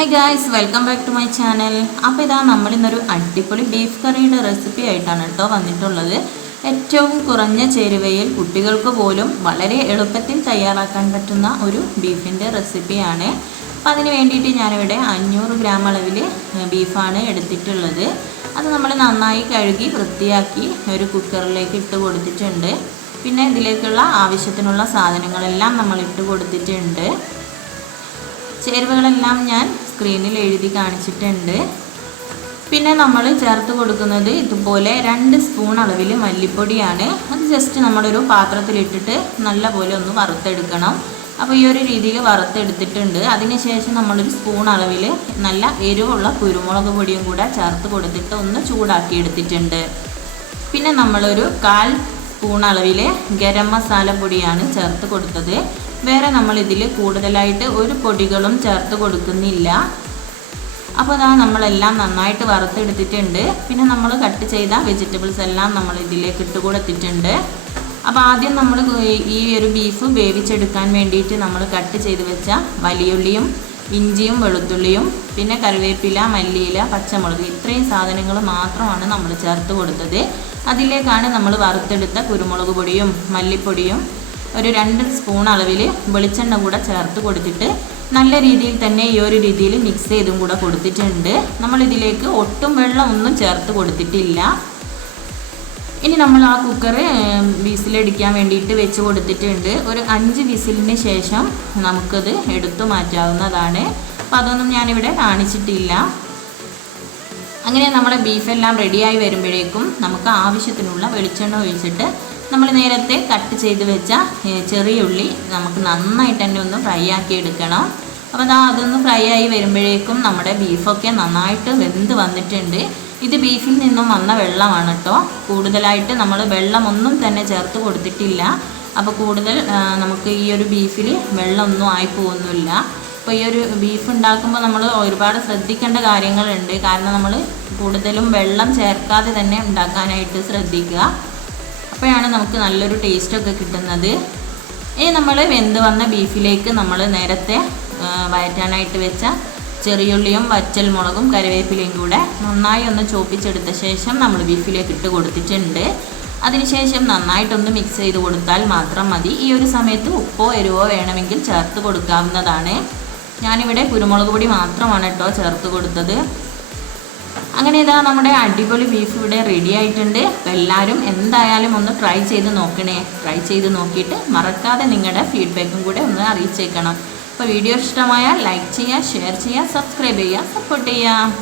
Hi guys, welcome back to my channel. അപ്പോൾ ഇതാ നമ്മളിന്നൊരു അടിപൊളി ബീഫ് കറിയുടെ റെസിപ്പി ആയിട്ടാണ് കേട്ടോ വന്നിട്ടുള്ളത്. ഏറ്റവും കുറഞ്ഞ ചേരുവയിൽ കുട്ടികൾക്ക് പോലും വളരെ എളുപ്പത്തിൽ തയ്യാറാക്കാൻ പറ്റുന്ന ഒരു ബീഫിൻ്റെ റെസിപ്പിയാണ്. അപ്പോൾ അതിന് വേണ്ടിയിട്ട് ഞാനിവിടെ 500 ഗ്രാം അളവിൽ ബീഫാണ് എടുത്തിട്ടുള്ളത്. അത് നമ്മൾ നന്നായി കഴുകി വൃത്തിയാക്കി ഒരു കുക്കറിലേക്ക് ഇട്ട് കൊടുത്തിട്ടുണ്ട്. പിന്നെ ഇതിലേക്കുള്ള ആവശ്യത്തിനുള്ള സാധനങ്ങളെല്ലാം നമ്മൾ ഇട്ട് കൊടുത്തിട്ടുണ്ട്. ചേരുവകളെല്ലാം ഞാൻ സ്ക്രീനിൽ എഴുതി കാണിച്ചിട്ടുണ്ട്. പിന്നെ നമ്മൾ ചേർത്ത് കൊടുക്കുന്നത് ഇതുപോലെ 2 സ്പൂൺ അളവിൽ മല്ലിപ്പൊടിയാണ്. അത് ജസ്റ്റ് നമ്മളൊരു പാത്രത്തിലിട്ടിട്ട് നല്ലപോലെ ഒന്ന് വറുത്തെടുക്കണം. അപ്പോൾ ഈ ഒരു രീതിയിൽ വറുത്തെടുത്തിട്ടുണ്ട്. അതിനുശേഷം നമ്മളൊരു സ്പൂൺ അളവിൽ നല്ല എരിവുള്ള കുരുമുളക് പൊടിയും കൂടെ ചേർത്ത് കൊടുത്തിട്ട് ഒന്ന് ചൂടാക്കി എടുത്തിട്ടുണ്ട്. പിന്നെ നമ്മളൊരു 1/4 സ്പൂൺ അളവിൽ ഗരം മസാല പൊടിയാണ് ചേർത്ത് കൊടുത്തത്. വേറെ നമ്മളിതിൽ കൂടുതലായിട്ട് ഒരു പൊടികളും ചേർത്ത് കൊടുക്കുന്നില്ല. അപ്പോൾ അതാ നമ്മളെല്ലാം നന്നായിട്ട് വറുത്തെടുത്തിട്ടുണ്ട്. പിന്നെ നമ്മൾ കട്ട് ചെയ്ത വെജിറ്റബിൾസ് എല്ലാം നമ്മൾ ഇതിലേക്ക് ഇട്ട് കൊടുത്തിട്ടുണ്ട്. അപ്പോൾ ആദ്യം നമ്മൾ ഈ ഒരു ബീഫ് വേവിച്ചെടുക്കാൻ വേണ്ടിയിട്ട് നമ്മൾ കട്ട് ചെയ്ത് വെച്ച വലിയുള്ളിയും ഇഞ്ചിയും വെളുത്തുള്ളിയും പിന്നെ കറിവേപ്പില, മല്ലിയില, പച്ചമുളക് ഇത്രയും സാധനങ്ങൾ മാത്രമാണ് നമ്മൾ ചേർത്ത് കൊടുത്തത്. അതിലേക്കാണ് നമ്മൾ വറുത്തെടുത്ത കുരുമുളക് പൊടിയും മല്ലിപ്പൊടിയും ഒരു 2 സ്പൂൺ അളവിൽ വെളിച്ചെണ്ണ കൂടെ ചേർത്ത് കൊടുത്തിട്ട് നല്ല രീതിയിൽ തന്നെ ഈ ഒരു രീതിയിൽ മിക്സ് ചെയ്തും കൂടെ കൊടുത്തിട്ടുണ്ട്. നമ്മളിതിലേക്ക് ഒട്ടും വെള്ളം ഒന്നും ചേർത്ത് കൊടുത്തിട്ടില്ല. ഇനി നമ്മൾ ആ കുക്കർ വിസിലടിക്കാൻ വേണ്ടിയിട്ട് വെച്ച് കൊടുത്തിട്ടുണ്ട്. ഒരു 5 വിസിലിന് ശേഷം നമുക്കത് എടുത്തു മാറ്റാവുന്നതാണ്. അപ്പോൾ അതൊന്നും ഞാനിവിടെ കാണിച്ചിട്ടില്ല. അങ്ങനെ നമ്മുടെ ബീഫെല്ലാം റെഡിയായി വരുമ്പോഴേക്കും നമുക്ക് ആവശ്യത്തിനുള്ള വെളിച്ചെണ്ണ ഒഴിച്ചിട്ട് നമ്മൾ നേരത്തെ കട്ട് ചെയ്ത് വെച്ച ചെറിയ ഉള്ളി നമുക്ക് നന്നായിട്ട് തന്നെ ഒന്ന് ഫ്രൈ ആക്കി എടുക്കണം. അപ്പോൾ അതൊന്ന് ഫ്രൈ ആയി വരുമ്പോഴേക്കും നമ്മുടെ ബീഫൊക്കെ നന്നായിട്ട് വെന്ത് വന്നിട്ടുണ്ട്. ഇത് ബീഫിൽ നിന്നും വന്ന വെള്ളമാണ് കേട്ടോ. കൂടുതലായിട്ട് നമ്മൾ വെള്ളമൊന്നും തന്നെ ചേർത്ത് കൊടുത്തിട്ടില്ല. അപ്പോൾ കൂടുതൽ നമുക്ക് ഈ ഒരു ബീഫിൽ വെള്ളമൊന്നും ആയി പോകുന്നില്ല. അപ്പോൾ ഈ ഒരു ബീഫ് ഉണ്ടാക്കുമ്പോൾ നമ്മൾ ഒരുപാട് ശ്രദ്ധിക്കേണ്ട കാര്യങ്ങളുണ്ട്. കാരണം നമ്മൾ കൂടുതലും വെള്ളം ചേർക്കാതെ തന്നെ ഉണ്ടാക്കാനായിട്ട് ശ്രദ്ധിക്കുക. അപ്പോഴാണ് നമുക്ക് നല്ലൊരു ടേസ്റ്റൊക്കെ കിട്ടുന്നത്. ഇനി നമ്മൾ വെന്ത് വന്ന ബീഫിലേക്ക് നമ്മൾ നേരത്തെ വഴറ്റാനായിട്ട് വെച്ച ചെറിയുള്ളിയും വറ്റൽമുളകും കറിവേപ്പിലയും കൂടെ നന്നായി ഒന്ന് ചോപ്പിച്ചെടുത്ത ശേഷം നമ്മൾ ബീഫിലേക്ക് ഇട്ട് കൊടുത്തിട്ടുണ്ട്. അതിനുശേഷം നന്നായിട്ടൊന്ന് മിക്സ് ചെയ്ത് കൊടുത്താൽ മാത്രം മതി. ഈ ഒരു സമയത്ത് ഉപ്പോ എരിവോ വേണമെങ്കിൽ ചേർത്ത് കൊടുക്കാവുന്നതാണ്. ഞാനിവിടെ കുരുമുളക് പൊടി മാത്രമാണ് കേട്ടോ ചേർത്ത് കൊടുത്തത്. അങ്ങനെ ഇതാ നമ്മുടെ അടിപൊളി ബീഫ് ഇവിടെ റെഡി ആയിട്ടുണ്ട്. അപ്പോൾ എല്ലാവരും എന്തായാലും ഒന്ന് ട്രൈ ചെയ്ത് നോക്കണേ. ട്രൈ ചെയ്ത് നോക്കിയിട്ട് മറക്കാതെ നിങ്ങളുടെ ഫീഡ്ബാക്കും കൂടെ ഒന്ന് അറിയിച്ചേക്കണം. അപ്പോൾ വീഡിയോ ഇഷ്ടമായാൽ ലൈക്ക് ചെയ്യുക, ഷെയർ ചെയ്യുക, സബ്സ്ക്രൈബ് ചെയ്യുക, സപ്പോർട്ട് ചെയ്യുക.